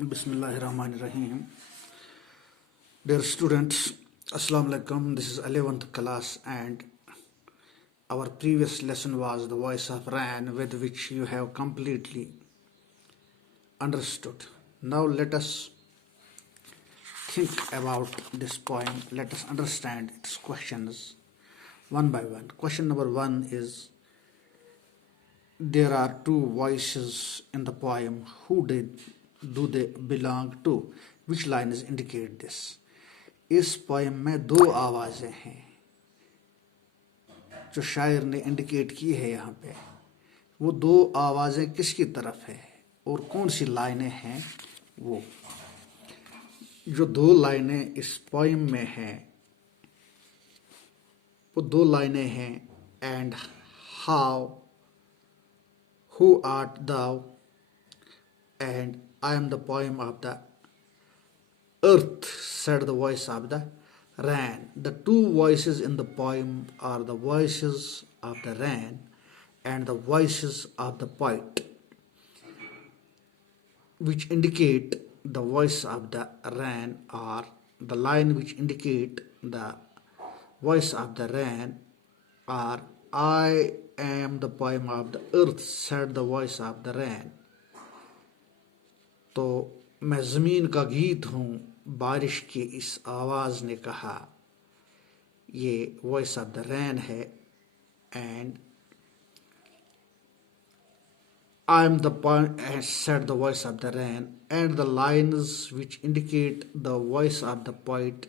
Bismillahirrahmanirrahim. Dear students, Assalamu alaikum. This is 11th class, and our previous lesson was the voice of Ran, with which you have completely understood. Now let us think about this poem. Let us understand its questions one by one. Question number one is: there are two voices in the poem. Do they belong to? Which lines indicate this? इस poem में दो आवाज़ें हैं जो शायर ने indicate की है यहाँ पे। वो दो आवाज़ें किसकी तरफ है और कौन सी लाइनें हैं? वो जो दो लाइनें इस पोएम में हैं वो दो लाइनें हैं: and how, who art thou, and I am the poem of the earth, said the voice of the Ran. The two voices in the poem are the voices of the Ran and the voices of the poet, which indicate the voice of the Ran, or the line which indicate the voice of the Ran are: I am the poem of the earth, said the voice of the Ran. तो मैं ज़मीन का गीत हूँ, बारिश की इस आवाज़ ने कहा। ये वॉइस ऑफ द रैन है। And I am the point, said the voice of the rain, and the lines which indicate the voice of the poet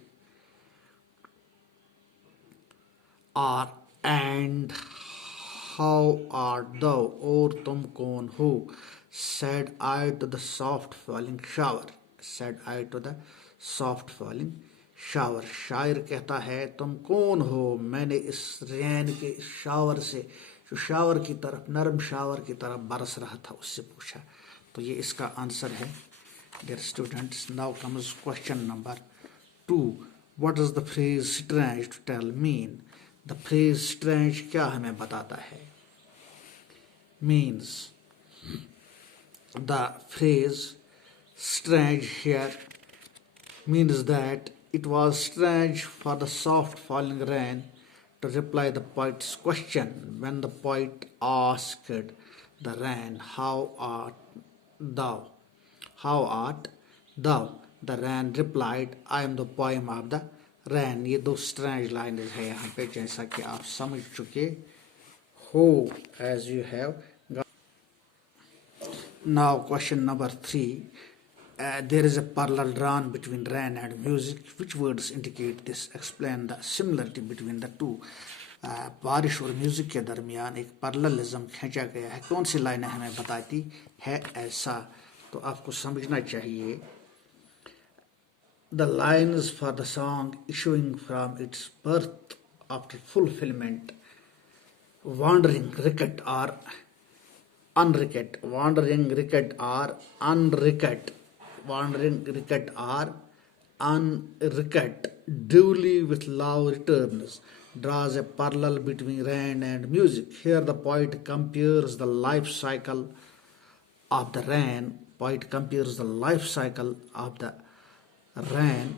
are: and how art thou, और तुम कौन हो? Said I to the soft falling shower, said I to the soft falling shower. शायर कहता है तुम कौन हो? मैंने इस रैन के शावर से, जो शावर की तरफ, नरम शावर की तरफ बरस रहा था, उससे पूछा। तो ये इसका आंसर है। Dear students, now comes question number 2. What does the phrase strange to tell mean? The phrase strange क्या हमें बताता है? Means, the phrase strange here means that it was strange for the soft falling rain to reply the poet's question when the poet asked the rain, how art thou? How art thou? The rain replied, I am the poem of the rain. ये दो strange lines है यहाँ पे, जैसा कि आप समझ चुके हो, as you have. Now question number 3. There is a parallel drawn between rain and music. Which words indicate this? Explain the similarity between the two. बारिश और म्यूजिक के दरमियान एक पैरेललिज्म खींचा गया है। कौन सी लाइनें हमें बताती है ऐसा? तो आपको समझना चाहिए। The lines for the song issuing from its birth after fulfillment, wandering ricket or unricket, wandering ricket or unricket, wandering ricket or unricket, duly with love returns, draws a parallel between rain and music. Here the poet compares the life cycle of the rain. Poet compares the life cycle of the rain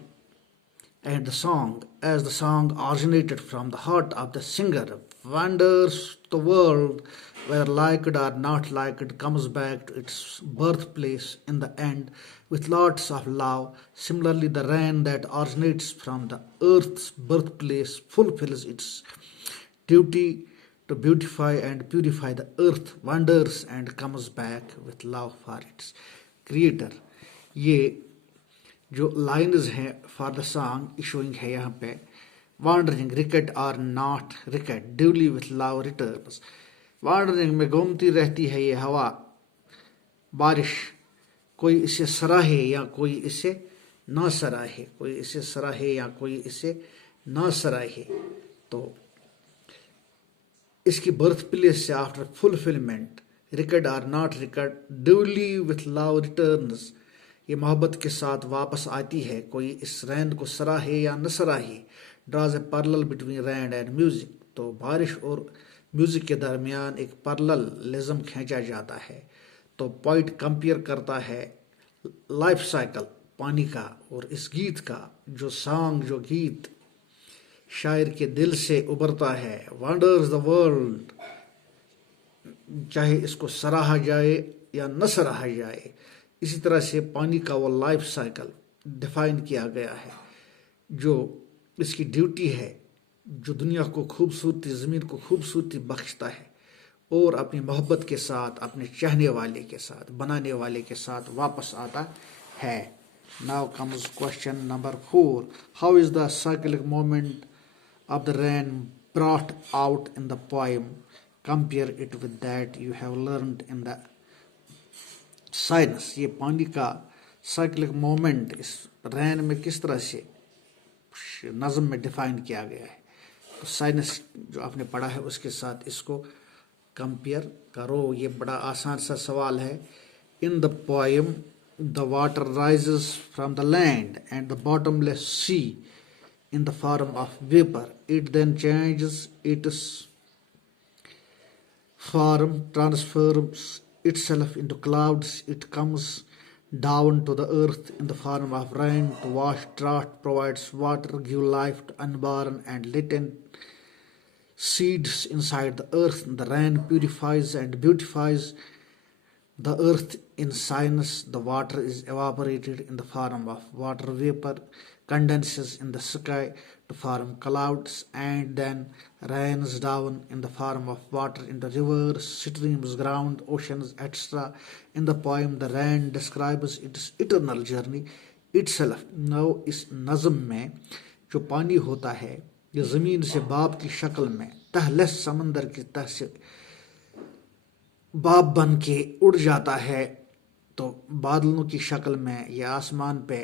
and the song, as the song originated from the heart of the singer, wanders the world, whether liked or not liked, comes back to its birthplace in the end with lots of love. Similarly, the rain that originates from the earth's birthplace fulfills its duty to beautify and purify the earth, wanders and comes back with love for its creator. ये जो lines हैं for the song issuing है यहाँ पे: wondering रिकेट और not रिकेट, duly with love returns. Wondering में घूमती रहती है ये हवा, बारिश, कोई इसे सराहे या कोई इसे ना सराहे, कोई इसे सराहे या कोई इसे ना सराहे। तो इसकी बर्थ प्लेस से आफ्टर फुलफिलमेंट, रिकेट और नॉट रिकेट, ड्यूली विथ लव रिटर्न्स, ये मोहब्बत के साथ वापस आती है, कोई इस रैन को सराहे या न सराहे। Draws a parallel between rain and music, तो बारिश और म्यूजिक के दरमियान एक पैरेललिज्म खींचा जाता है। तो पॉइंट कंपेयर करता है لائف سائیکل پانی کا اور اس گیت کا جو سانگ جو گیت شاعر کے دل سے ابھرتا ہے، وانڈرز دا ورلڈ، چاہے اس کو سراہا جائے یا نہ سراہا جائے، اسی طرح سے پانی کا وہ لائف سائیکل ڈیفائن کیا گیا ہے، جو اس کی ڈیوٹی ہے، جو دنیا کو خوبصورتی، زمین کو خوبصورتی بخشتا ہے اور اپنی محبت کے ساتھ، اپنے چاہنے والے کے ساتھ، بنانے والے کے ساتھ واپس آتا ہے۔ Now comes question number 4. How is the cyclic movement of the rain brought out in the poem? Compare it with that you have learned in the science. یہ پانی کا سائیکلک مومنٹ اس رین میں کس طرح سے نظم میں ڈیفائن کیا گیا ہے، تو سائنس جو آپ نے پڑھا ہے اس کے ساتھ اس کو کمپیئر کرو۔ یہ بڑا آسان سا سوال ہے۔ In the poem the water rises from the land and the bottomless sea in the form of vapor. It then changes its form, transforms itself into clouds. It comes down to the earth in the form of rain to wash drought, provides water, give life to unborn and latent seeds inside the earth. The rain purifies and beautifies the earth. In science, the water is evaporated in the form of water vapor, condenses in the sky to form clouds, and then rains down in the form of water into rivers, streams, ground, oceans, etc. In the poem, the rain describes its eternal journey itself. Now, اس نظم میں جو پانی ہوتا ہے یہ زمین سے باب کی شکل میں تہلس سمندر کی تہ سے باب بن کے اڑ جاتا ہے، تو بادلوں کی شکل میں یہ آسمان پہ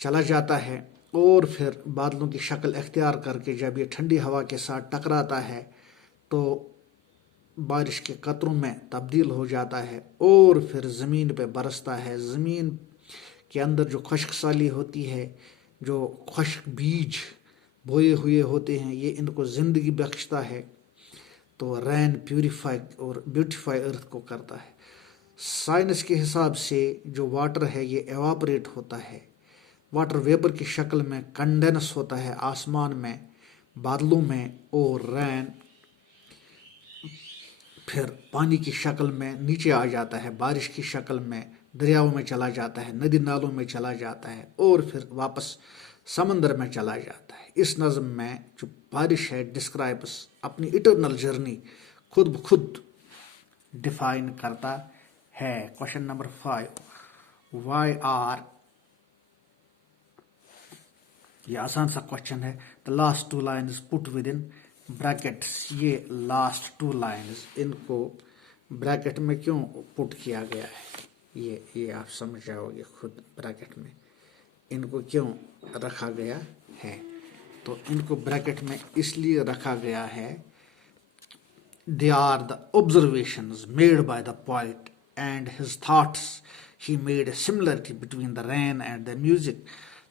چلا جاتا ہے، اور پھر بادلوں کی شکل اختیار کر کے جب یہ ٹھنڈی ہوا کے ساتھ ٹکراتا ہے تو بارش کے قطروں میں تبدیل ہو جاتا ہے اور پھر زمین پہ برستا ہے۔ زمین کے اندر جو خشک سالی ہوتی ہے، جو خشک بیج بوئے ہوئے ہوتے ہیں، یہ ان کو زندگی بخشتا ہے، تو رین پیوریفائی اور بیوٹیفائی ارتھ کو کرتا ہے۔ سائنس کے حساب سے جو واٹر ہے یہ ایواپریٹ ہوتا ہے، واٹر ویپر کی شکل میں کنڈینس ہوتا ہے آسمان میں، بادلوں میں، اور رین پھر پانی کی شکل میں نیچے آ جاتا ہے، بارش کی شکل میں دریاؤں میں چلا جاتا ہے، ندی نالوں میں چلا جاتا ہے، اور پھر واپس سمندر میں چلا جاتا ہے۔ اس نظم میں جو بارش ہے ڈسکرائبس اپنی اٹرنل جرنی خود بخود ڈیفائن کرتا ہے۔ Question number 5. وائی آر، یہ آسان سا کوشچن ہے۔ The last 2 lines put with in brackets, یہ لاسٹ 2 lines ان کو بریکٹ میں کیوں پٹ کیا گیا ہے، یہ آپ سمجھ جاؤ گے خود، بریکٹ میں ان کو کیوں رکھا گیا ہے۔ تو ان کو بریکٹ میں اس لیے رکھا گیا ہے، they are the observations made by the poet and his thoughts. He made a similarity between the rain and the music.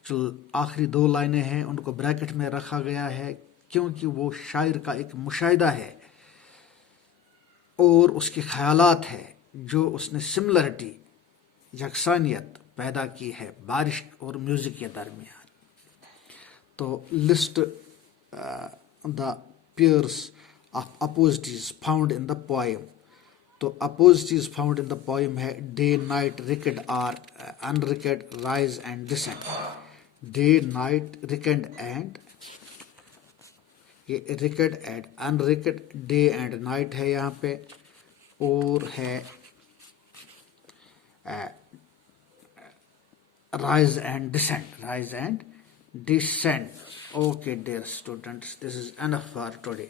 جو آخری 2 لائنیں ہیں ان کو بریکٹ میں رکھا گیا ہے کیونکہ وہ شاعر کا ایک مشاہدہ ہے اور اس کے خیالات ہے جو اس نے سملرٹی، یکسانیت پیدا کی ہے بارش اور میوزک کے درمیان۔ تو list the pairs of opposites found in the poem, تو opposites found in the poem ہے ڈے، نائٹ، ریکڈ اور unrecked, rise and descend. Day, night, recked and, یہ recked and unrecked, day and night ہے یہاں پہ، اور ہے rise and descend, rise and descent. Okay, dear students, this is enough for today.